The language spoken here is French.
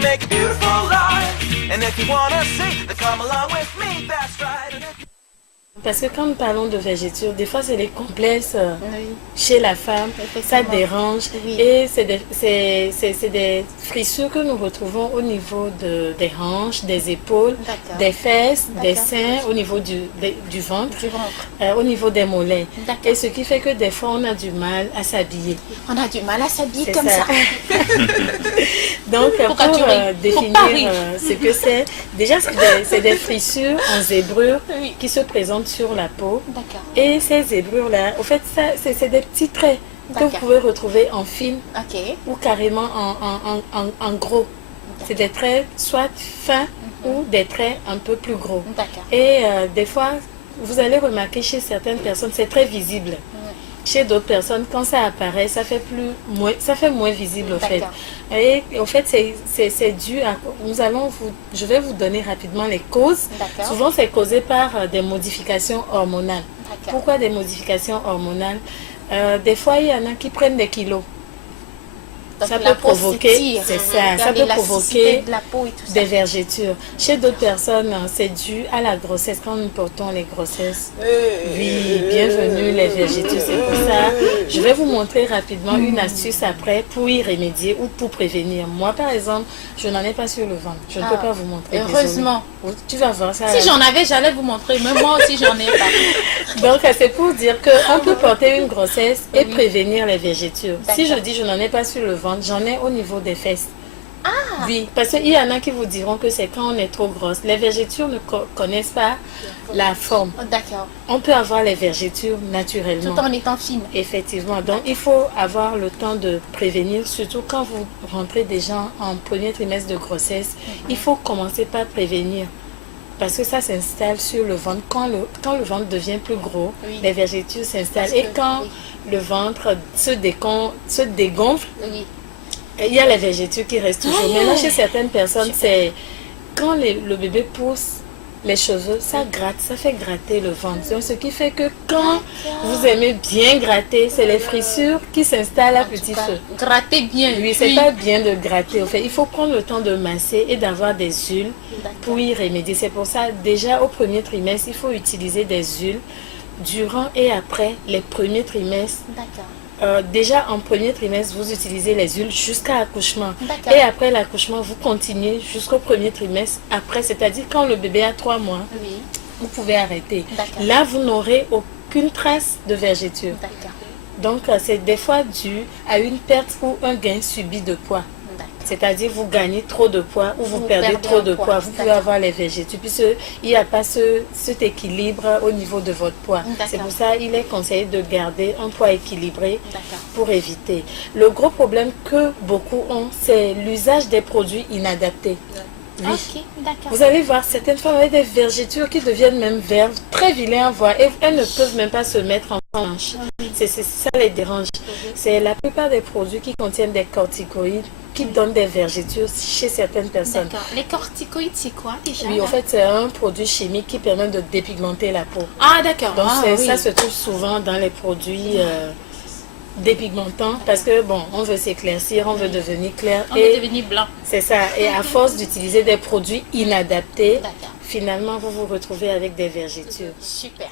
make a beautiful life. And if you wanna see, then come along with me, that's right. And if you... Parce que quand nous parlons de vergetures, des fois c'est les complexes Oui. chez la femme, ça dérange. Oui. Et c'est des frissures que nous retrouvons au niveau des hanches, des épaules, des fesses, des seins, au niveau du ventre, au niveau des mollets. Et ce qui fait que des fois on a du mal à s'habiller. On a du mal à s'habiller comme ça. Donc pour définir ce que c'est, déjà c'est des frissures en zébrure qui se présentent sur la peau. Et ces zébrures-là, au fait, c'est des petits traits que vous pouvez retrouver en fine ou carrément en gros. C'est des traits soit fins ou des traits un peu plus gros. Et des fois, vous allez remarquer chez certaines personnes, c'est très visible. Chez d'autres personnes, quand ça apparaît, ça fait moins visible au fait. Et au fait, c'est dû à... Je vais vous donner rapidement les causes. Souvent, c'est causé par des modifications hormonales. Pourquoi des modifications hormonales? Des fois, il y en a qui prennent des kilos. Donc, ça peut provoquer, c'est ça, ça peut provoquer de la peau et tout ça. Des vergetures. Chez d'autres personnes, c'est dû à la grossesse. Quand nous portons les grossesses, oui, bienvenue les vergetures. C'est pour ça, je vais vous montrer rapidement une astuce après pour y remédier ou pour prévenir. Moi, par exemple, je n'en ai pas sur le ventre. Je ne peux pas vous montrer. Heureusement. Désolée. Tu vas voir ça. Si j'en avais, j'allais vous montrer. Mais moi aussi, j'en ai pas. Donc, c'est pour dire qu'on peut porter une grossesse et prévenir les vergetures. Si je dis je n'en ai pas sur le ventre, j'en ai au niveau des fesses. Oui, parce qu'il y en a qui vous diront que c'est quand on est trop grosse. Les vergetures ne connaissent pas la forme. D'accord. On peut avoir les vergetures naturellement. Tout en étant fine. Effectivement. Donc, il faut avoir le temps de prévenir, surtout quand vous rentrez déjà en premier trimestre de grossesse. Il faut commencer par prévenir. Parce que ça s'installe sur le ventre. Quand le ventre devient plus gros, les vergetures s'installent. Et quand le ventre se dégonfle, il y a les vergetures qui restent toujours. Maintenant, chez certaines personnes, c'est quand le bébé pousse les cheveux, ça gratte, ça fait gratter le ventre. Donc, ce qui fait que quand vous aimez bien gratter, c'est les frissures qui s'installent à petit feu. Gratter bien. Oui, c'est pas bien de gratter. En fait, il faut prendre le temps de masser et d'avoir des huiles pour y remédier. C'est pour ça, déjà au premier trimestre, il faut utiliser des huiles durant et après les premiers trimestres. Déjà en premier trimestre, vous utilisez les huiles jusqu'à l'accouchement. Et après l'accouchement, vous continuez jusqu'au premier trimestre. Après, c'est-à-dire quand le bébé a 3 mois, vous pouvez arrêter. Là, vous n'aurez aucune trace de vergeture. Donc, c'est des fois dû à une perte ou un gain subi de poids. C'est-à-dire vous gagnez trop de poids ou vous perdez trop de poids. Vous pouvez avoir les vergetures puisqu'il n'y a pas cet équilibre au niveau de votre poids. C'est pour ça qu'il est conseillé de garder un poids équilibré pour éviter. Le gros problème que beaucoup ont, c'est l'usage des produits inadaptés. Oui. Vous allez voir certaines femmes avec des vergetures qui deviennent même vertes, très vilaines à voir et elles ne peuvent même pas se mettre en manche. C'est ça les dérange. C'est la plupart des produits qui contiennent des corticoïdes qui donnent des vergetures chez certaines personnes. Les corticoïdes, c'est quoi déjà? Oui, en fait, c'est un produit chimique qui permet de dépigmenter la peau. Ah, d'accord. Donc, ça se trouve souvent dans les produits dépigmentants parce que, bon, on veut s'éclaircir, on veut devenir clair. On veut devenir blanc. C'est ça. Et à force d'utiliser des produits inadaptés, finalement, vous vous retrouvez avec des vergetures. Super.